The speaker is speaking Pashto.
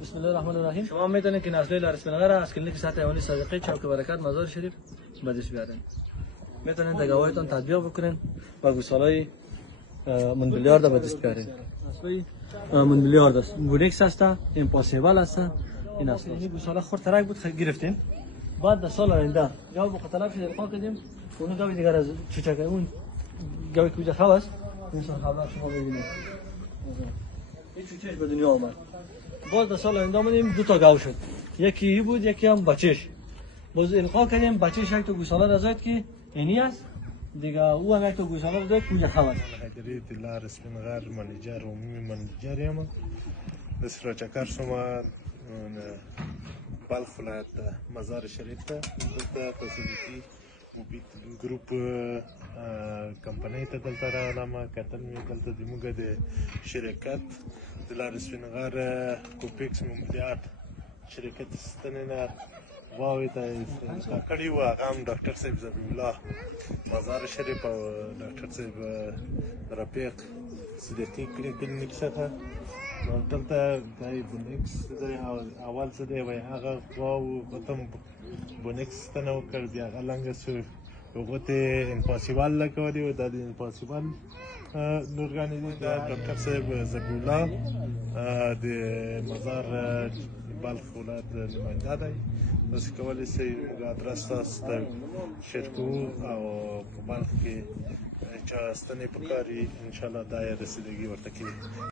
بسم الله الرحمن الرحیم. شما میتونید که نسل لارسپینغر از کلینیک صحت حیوانی صادقی چوک برکت مزار شریف به دست بیارین. میتونید دغوایتون تطبیق بکنین و گوسالای منبلیارد به دست بیارین. نسل منبلیارد است. بونکس است، امپاسیبل است. این است. این گوسالا خرد ترک بود گرفتیم. بعد در سال آینده یا با طلب شده القا کردیم. اون گاوی دیگر از چوچک اون گاوی کوچه خواست. این سال خبر شما ببینید. این چوچهش به دنیا آمد. باز در سال آینده آمدیم دو تا گاو شد. یکی بود یکی هم بچهش. باز القا کردیم بچهش یک تا گوساله را زد که اینی است. دیگه او هم یک تا گوساله را زد کوچه خواست. حیدری لارسپینغر منیجر عمومی منیجر یم. بسیار چکر شما بلخ ولایت مزار شریف ته دلته تصدیقی مفید گروپ کمپنۍ ته دلته راغلم. کتل مې دلته زموږ د شرکت د لارسپینغر کوپیکس ممتیات شرکت ستنې نه غواوې ته کړي وو. هغه هم ډاکټر صاحب ذبیح الله مزار شریف او ډاکټر صاحب رفیق صدیقي کلینیک څخه دلته د بونکس د اول څه دی وایي هغه غواو ختم بونکس ستنه وکړ بیا هغه لنګه شو هغو ته امپاسیبل لګولي وو. دا د امپاسیبل نورګانې دي د ډاکټر صاحب ذبیح الله د مزار بلخ ولایت نماینده دی. تاسو کولی شئ موږ ادرس تاسو ته شیر کوو او په بلخ کې چا ستنې پکار وي انشاءالله دا یې رسیدګي ورته کوي.